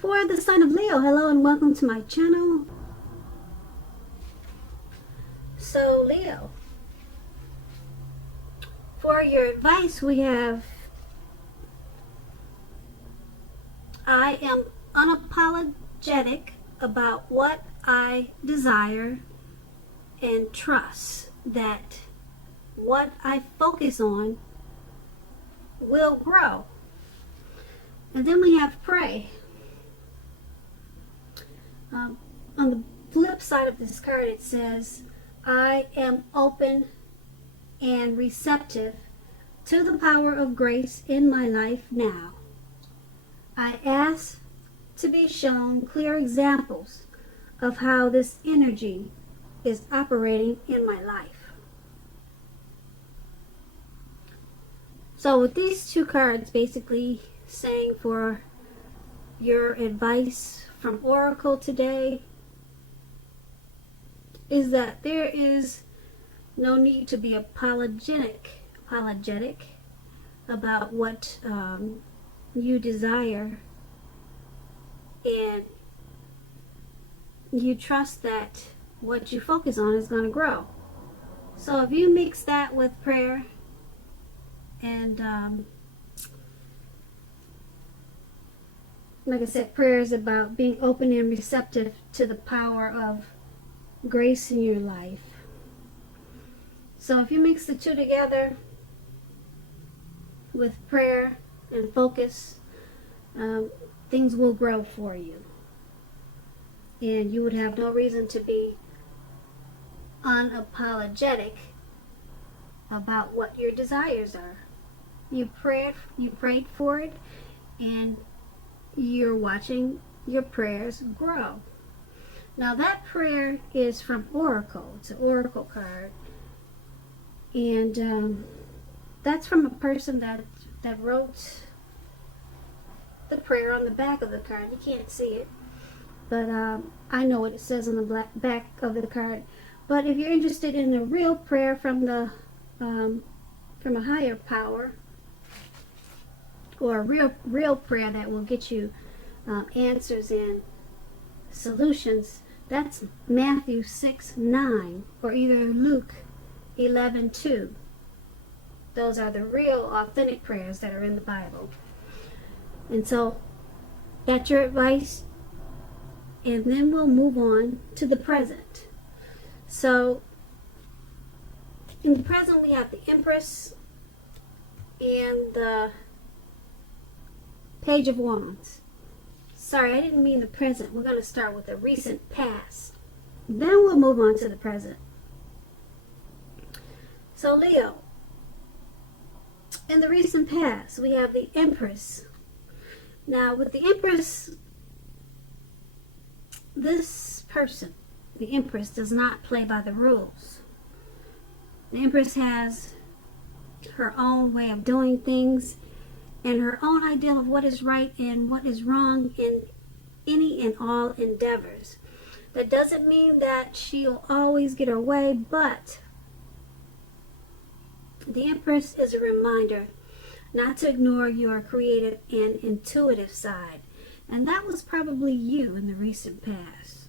For the sign of Leo, hello and welcome to my channel. So Leo, for your advice we have, I am unapologetic about what I desire and trust that what I focus on will grow. And then we have pray. On the flip side of this card it says, I am open and receptive to the power of grace in my life now. I ask to be shown clear examples of how this energy is operating in my life. So with these two cards basically saying for your advice from Oracle today is that there is no need to be apologetic about what you desire, and you trust that what you focus on is going to grow. So if you mix that with prayer and like I said, prayer is about being open and receptive to the power of grace in your life. So if you mix the two together with prayer and focus, things will grow for you. And you would have no reason to be unapologetic about what your desires are. You prayed for it, and you're watching your prayers grow. Now that prayer is from Oracle. It's an Oracle card. And that's from a person that wrote the prayer on the back of the card. You can't see it, but I know what it says on the back of the card. But if you're interested in a real prayer from a higher power, or a real prayer that will get you answers and solutions, that's Matthew 6:9 or either Luke 11:2. Those are the real authentic prayers that are in the Bible. And so that's your advice, and then we'll move on to the present. So in the present we have the Empress and the Page of Wands. Sorry, I didn't mean the present. We're going to start with the recent past. Then we'll move on to the present. So Leo, in the recent past, we have the Empress. Now with the Empress, this person, the Empress, does not play by the rules. The Empress has her own way of doing things and her own ideal of what is right and what is wrong in any and all endeavors. That doesn't mean that she'll always get her way, but the Empress is a reminder not to ignore your creative and intuitive side. And that was probably you in the recent past.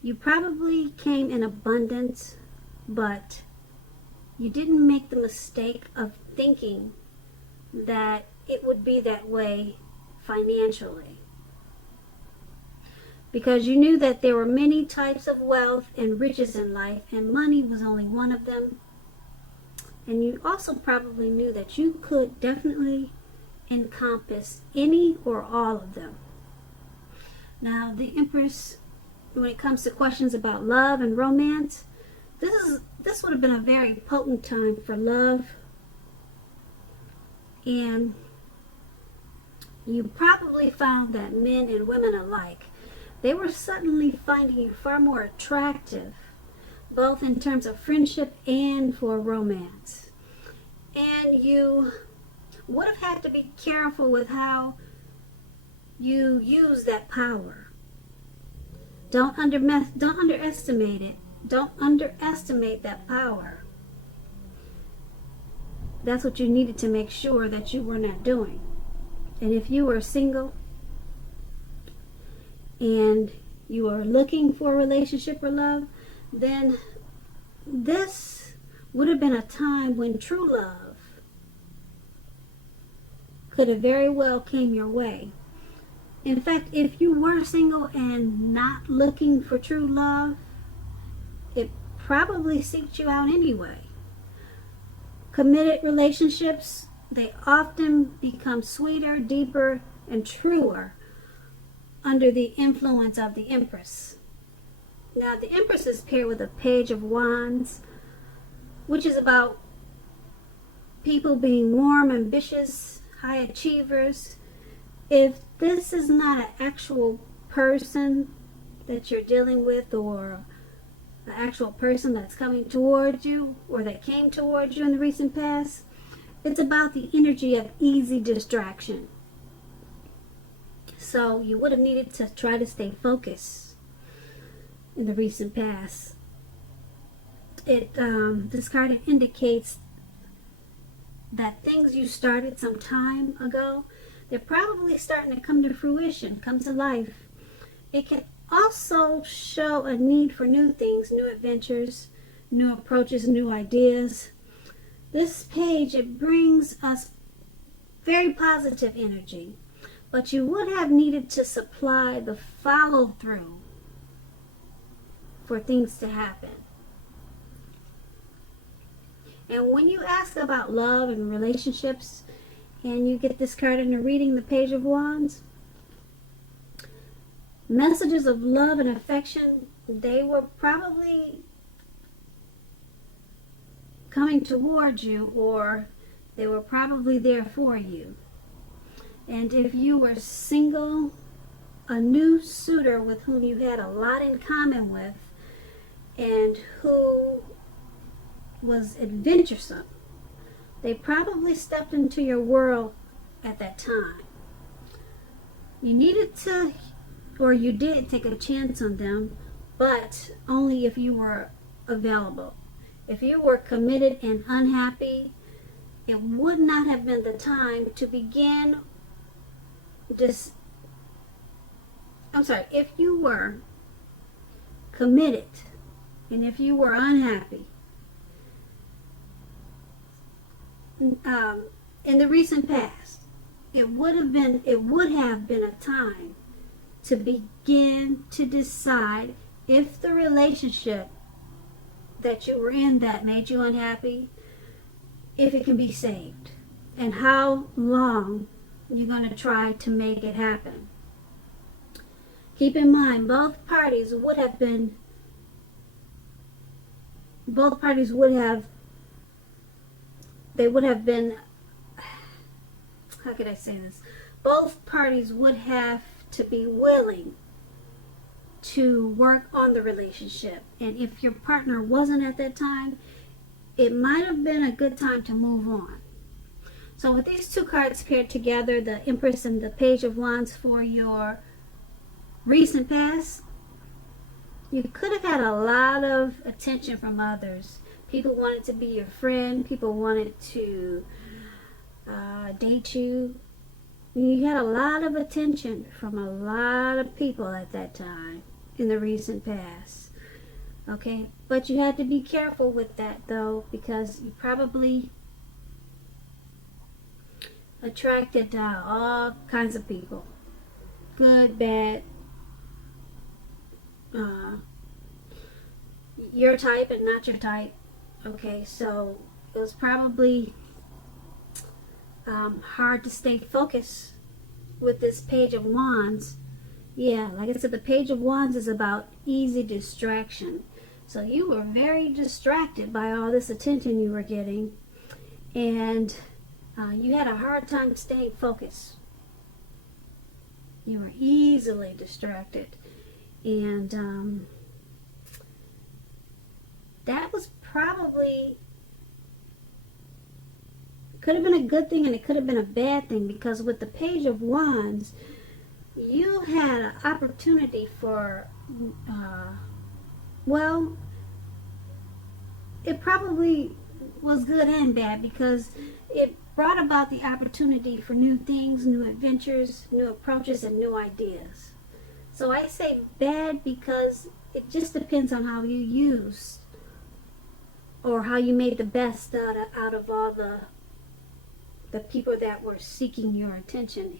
You probably came in abundance, but you didn't make the mistake of thinking that it would be that way financially, because you knew that there were many types of wealth and riches in life, and money was only one of them. And you also probably knew that you could definitely encompass any or all of them. Now the Empress, when it comes to questions about love and romance, this would have been a very potent time for love. And you probably found that men and women alike, they were suddenly finding you far more attractive, both in terms of friendship and for romance. And you would have had to be careful with how you use that power. Don't underestimate it. Don't underestimate that power. That's what you needed to make sure that you were not doing. And if you were single, and you are looking for a relationship or love, then this would have been a time when true love could have very well came your way. In fact, if you were single and not looking for true love, it probably seeked you out anyway. Committed relationships, they often become sweeter, deeper, and truer under the influence of the Empress. Now, the Empress is paired with a Page of Wands, which is about people being warm, ambitious, high achievers. If this is not an actual person that you're dealing with, or an actual person that's coming towards you, or that came towards you in the recent past, it's about the energy of easy distraction. So you would have needed to try to stay focused in the recent past. This card indicates that things you started some time ago, they're probably starting to come to fruition, come to life. It can also show a need for new things, new adventures, new approaches, new ideas. This page, it brings us very positive energy, but you would have needed to supply the follow through for things to happen. And when you ask about love and relationships, and you get this card in a reading, the Page of Wands, messages of love and affection, they were probably coming towards you, or they were probably there for you. And if you were single, a new suitor with whom you had a lot in common with, and who was adventuresome, they probably stepped into your world at that time. You needed to, or you did take a chance on them, but only if you were available. If you were committed and unhappy, it would not have been the time to begin this. If you were committed and if you were unhappy, in the recent past, it would have been a time to begin to decide if the relationship that you were in that made you unhappy, if it can be saved, and how long you're going to try to make it happen. Keep in mind, both parties would have been, how could I say this? Both parties would have to be willing to work on the relationship. And if your partner wasn't at that time, it might have been a good time to move on. So with these two cards paired together, the Empress and the Page of Wands for your recent past, you could have had a lot of attention from others. People wanted to be your friend. People wanted to date you. You had a lot of attention from a lot of people at that time in the recent past. Okay, but you had to be careful with that though, because you probably attracted all kinds of people, good, bad, your type and not your type. Okay, so it was probably hard to stay focused with this Page of Wands. Yeah, like I said, the Page of Wands is about easy distraction. So you were very distracted by all this attention you were getting, and you had a hard time staying focused. You were easily distracted, and that was probably, could have been a good thing and it could have been a bad thing, because with the Page of Wands, you had an opportunity for, well, it probably was good and bad, because it brought about the opportunity for new things, new adventures, new approaches, and new ideas. So I say bad because it just depends on how you use, or how you made the best out of all the people that were seeking your attention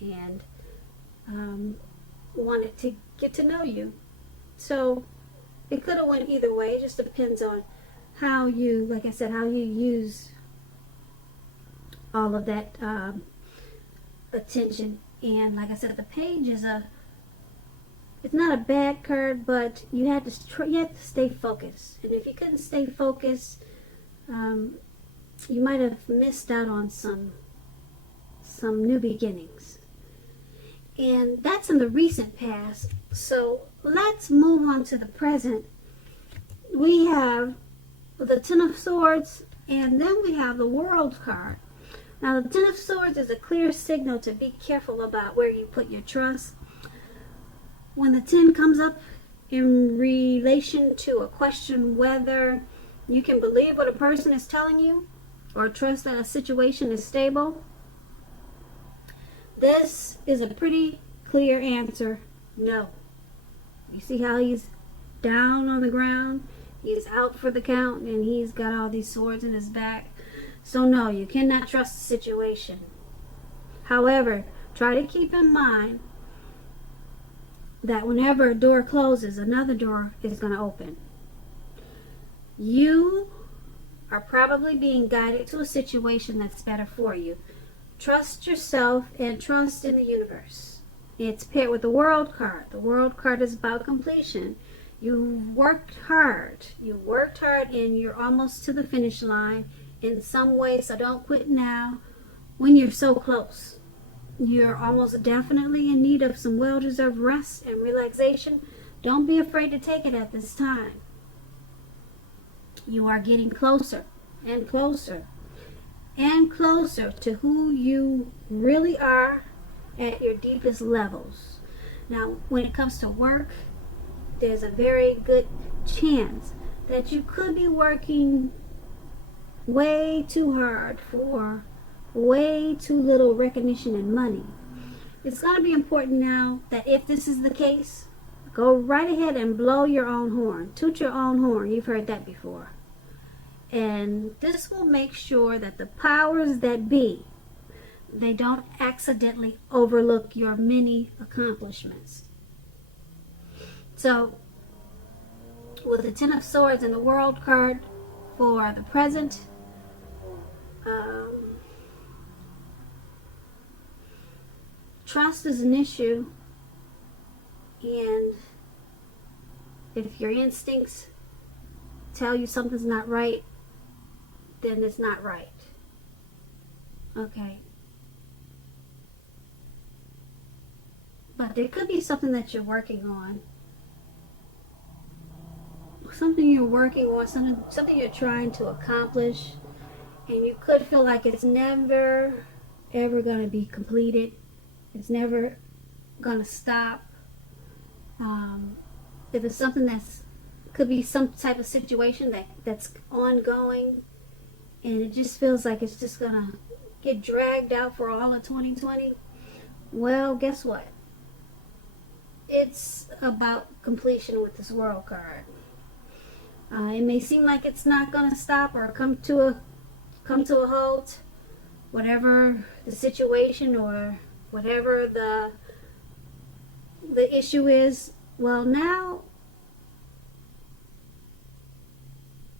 and wanted to get to know you. So it could have went either way. It just depends on how you, like I said, how you use all of that attention. And like I said, the page is it's not a bad card, but you have to stay focused. And if you couldn't stay focused, you might have missed out on some new beginnings. And that's in the recent past. So let's move on to the present. We have the Ten of Swords, and then we have the World card. Now the Ten of Swords is a clear signal to be careful about where you put your trust. When the 10 comes up in relation to a question whether you can believe what a person is telling you or trust that a situation is stable, this is a pretty clear answer: no. You see how he's down on the ground? He's out for the count, and he's got all these swords in his back. So no, you cannot trust the situation. However, try to keep in mind that whenever a door closes, another door is going to open. You are probably being guided to a situation that's better for you. Trust yourself and trust in the universe. It's paired with the World card. The World card is about completion. You worked hard. And you're almost to the finish line in some way, so don't quit now when you're so close. You're almost definitely in need of some well-deserved rest and relaxation. Don't be afraid to take it at this time. You are getting closer and closer and closer to who you really are at your deepest levels. Now, when it comes to work, there's a very good chance that you could be working way too hard for way too little recognition and money. It's going to be important now that if this is the case, go right ahead and blow your own horn. Toot your own horn. You've heard that before. And this will make sure that the powers that be, they don't accidentally overlook your many accomplishments. So, with the Ten of Swords and the World card for the present, trust is an issue, and if your instincts tell you something's not right, then it's not right. Okay. But there could be something that you're working on. Something you're working on, something you're trying to accomplish, and you could feel like it's never ever going to be completed. It's never going to stop. If it's something that's could be some type of situation that's ongoing, and it just feels like it's just going to get dragged out for all of 2020, well, guess what? It's about completion with this World card. It may seem like it's not going to stop or come to a halt, whatever the situation or whatever the issue is. Well, now,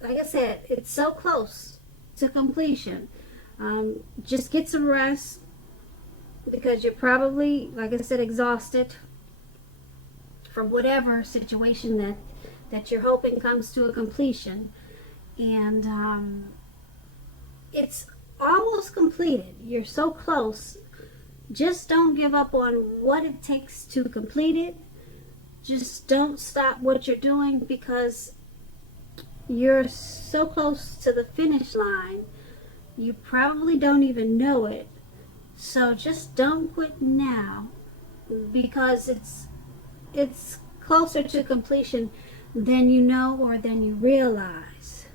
like I said, it's so close to completion. Just get some rest, because you're probably, like I said, exhausted from whatever situation that you're hoping comes to a completion. And it's almost completed. You're so close. Just don't give up on what it takes to complete it. Just don't stop what you're doing, because you're so close to the finish line. You probably don't even know it. So just don't quit now, because it's closer to completion than you know or than you realize.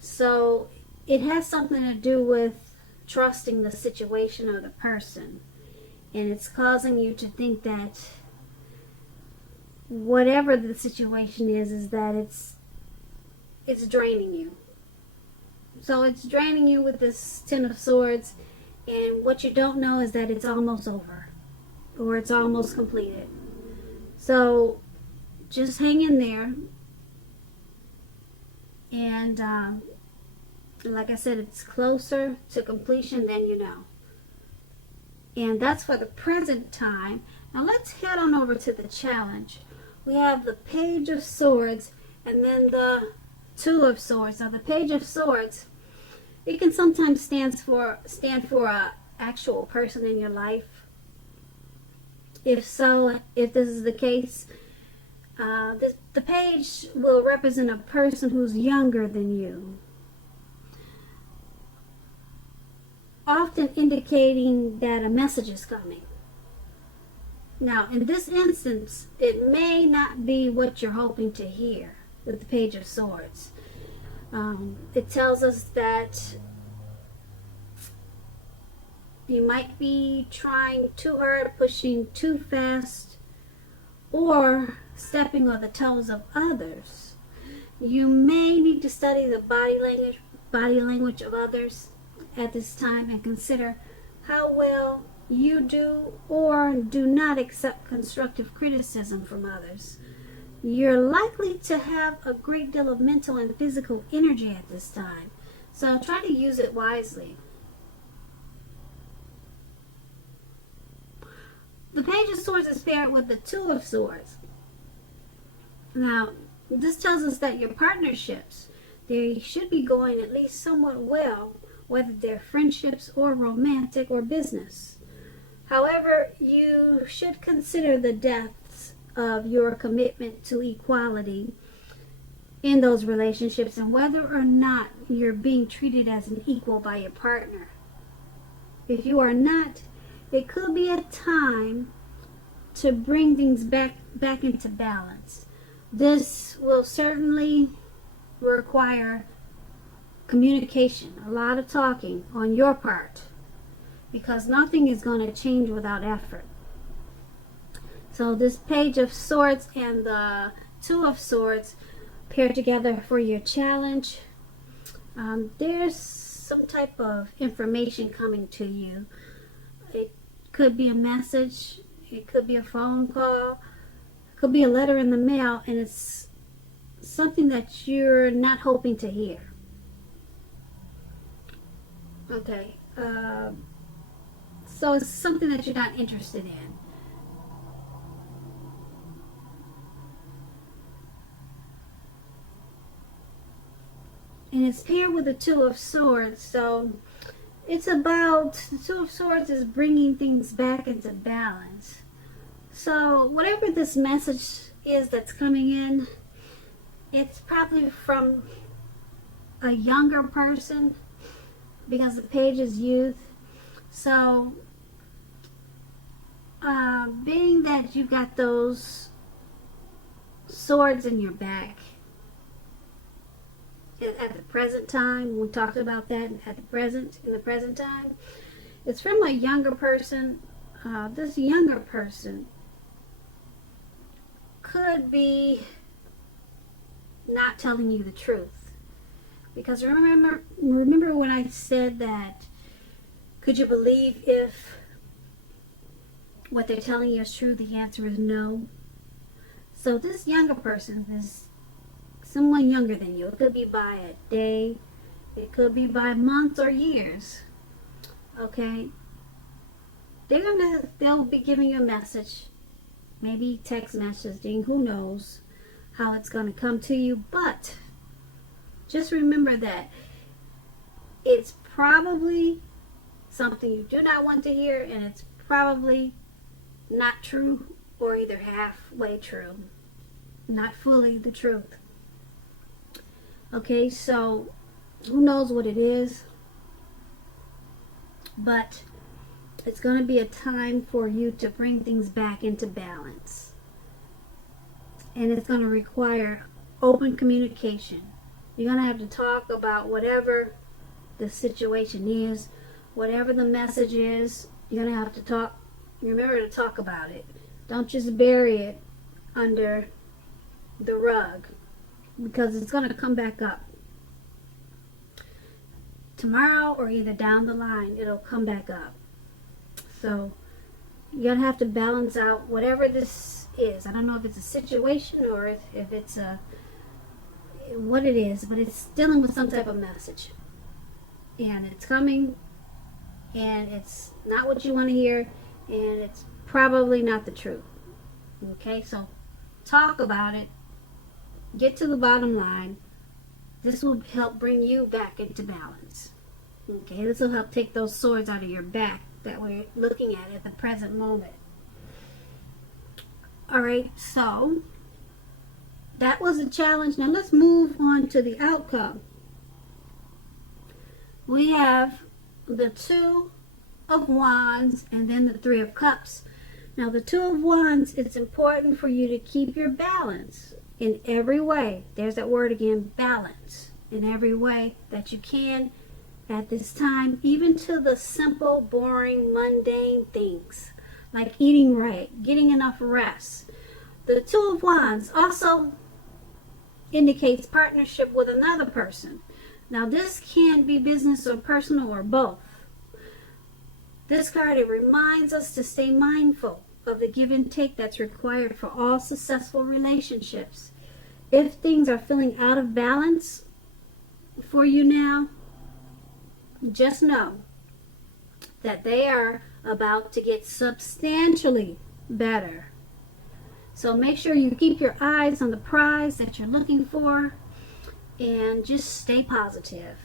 So it has something to do with trusting the situation or the person, and it's causing you to think that whatever the situation is that it's draining you. So it's draining you with this Ten of Swords, and what you don't know is that it's almost over, or it's almost completed. So just hang in there, and like I said, it's closer to completion than you know. And that's for the present time. Now let's head on over to the challenge. We have the Page of Swords and then the Two of Swords. Now the Page of Swords, it can sometimes stand for a actual person in your life. If this is the case, the page will represent a person who's younger than you, often indicating that a message is coming. Now, in this instance, it may not be what you're hoping to hear with the Page of Swords. It tells us that you might be trying too hard, pushing too fast, or stepping on the toes of others. You may need to study the body language of others at this time and consider how well you do or do not accept constructive criticism from others. You're likely to have a great deal of mental and physical energy at this time, so try to use it wisely. The Page of Swords is paired with the Two of Swords. Now, this tells us that your partnerships, they should be going at least somewhat well, whether they're friendships or romantic or business. However, you should consider the depths of your commitment to equality in those relationships and whether or not you're being treated as an equal by your partner. If you are not, it could be a time to bring things back into balance. This will certainly require communication, a lot of talking on your part, because nothing is going to change without effort. So this Page of Swords and the Two of Swords pair together for your challenge. There's some type of information coming to you. It could be a message, it could be a phone call, it could be a letter in the mail, and it's something that you're not hoping to hear. Okay, so it's something that you're not interested in. And it's paired with the Two of Swords, so it's about, the Two of Swords is bringing things back into balance. So whatever this message is that's coming in, it's probably from a younger person, because the page is youth. So being that you got those swords in your back at the present time, we talked about that in the present time, it's from a younger person. This younger person could be not telling you the truth, because remember when I said that, could you believe if what they're telling you is true? The answer is no. So this younger person is someone younger than you. It could be by a day, it could be by months or years. Okay, they'll be giving you a message, maybe text messaging, who knows how it's going to come to you, but just remember that it's probably something you do not want to hear, and it's probably not true, or either halfway true, not fully the truth. Okay, so who knows what it is, but it's going to be a time for you to bring things back into balance, and it's going to require open communication. You're going to have to talk about whatever the situation is, whatever the message is. You're going to have to talk. Remember to talk about it. Don't just bury it under the rug, because it's going to come back up tomorrow, or either down the line it'll come back up. So you're going to have to balance out whatever this is. I don't know if it's a situation or if it's what it is, but it's dealing with some type of message, and it's coming, and it's not what you want to hear, and it's probably not the truth. Okay, so talk about it, get to the bottom line. This will help bring you back into balance. Okay, this will help take those swords out of your back that we're looking at the present moment. Alright, so that was a challenge. Now let's move on to the outcome. We have the Two of Wands and then the Three of Cups. Now the Two of Wands, it's important for you to keep your balance in every way. There's that word again, balance, in every way that you can at this time, even to the simple, boring, mundane things like eating right, getting enough rest. The Two of Wands also indicates partnership with another person. Now this can be business or personal or both. This card, it reminds us to stay mindful of the give and take that's required for all successful relationships. If things are feeling out of balance for you now, just know that they are about to get substantially better. So make sure you keep your eyes on the prize that you're looking for, and just stay positive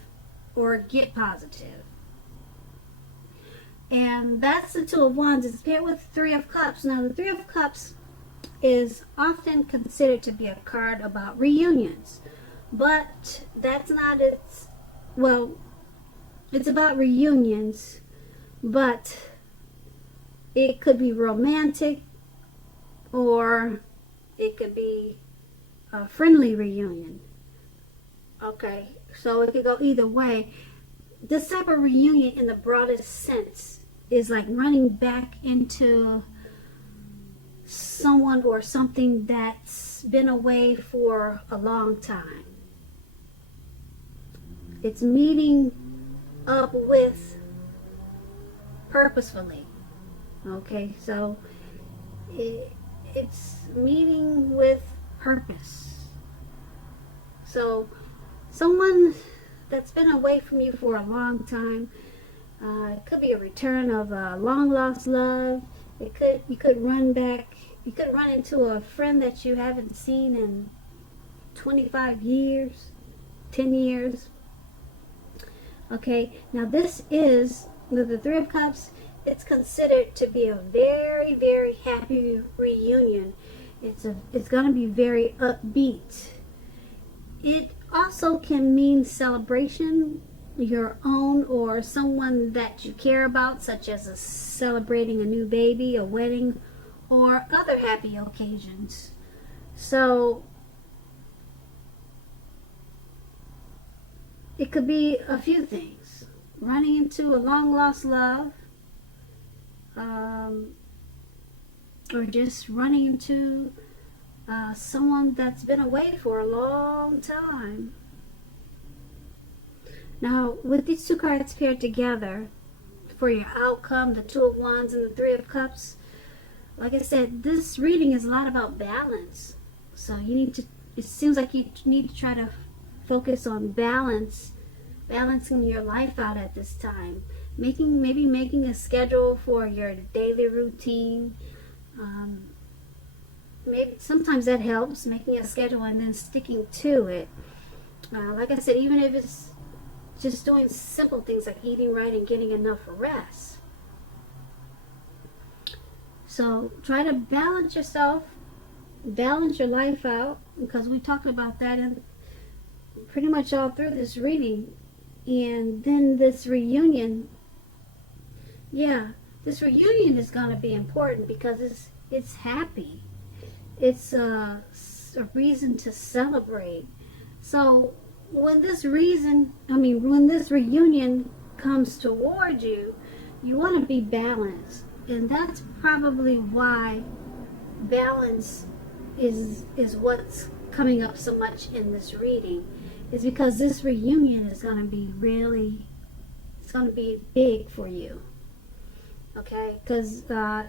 or get positive. And that's the Two of Wands. It's paired with the Three of Cups. Now the Three of Cups is often considered to be a card about reunions, but that's not its, well, it's about reunions, but it could be romantic, or it could be a friendly reunion. Okay, so it could go either way. This type of reunion in the broadest sense is like running back into someone or something that's been away for a long time. It's meeting up with purposefully. Okay, so it's meeting with purpose. So someone that's been away from you for a long time, it could be a return of a long lost love. You could run into a friend that you haven't seen in 25 years, 10 years. Okay, now this is the Three of Cups. It's considered to be a very, very happy reunion. It's going to be very upbeat. It also can mean celebration, your own or someone that you care about, such as celebrating a new baby, a wedding, or other happy occasions. So it could be a few things. Running into a long lost love, or just running into someone that's been away for a long time. Now, with these two cards paired together for your outcome, the Two of Wands and the Three of Cups, like I said, this reading is a lot about balance. So it seems like you need to try to focus on balancing your life out at this time. Maybe making a schedule for your daily routine. Maybe sometimes that helps, making a schedule and then sticking to it. Like I said, even if it's just doing simple things like eating right and getting enough rest. So try to balance yourself, balance your life out, because we talked about that in pretty much all through this reading. And then this reunion, this reunion is going to be important because it's happy. It's a reason to celebrate. So when this reunion comes toward you, you want to be balanced. And that's probably why balance is what's coming up so much in this reading, is because this reunion is going to be really, it's going to be big for you. Okay, because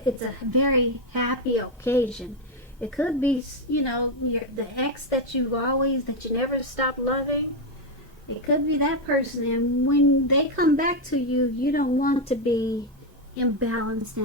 it's a very happy occasion. It could be, you know, the ex that you never stop loving. It could be that person, and when they come back to you, you don't want to be imbalanced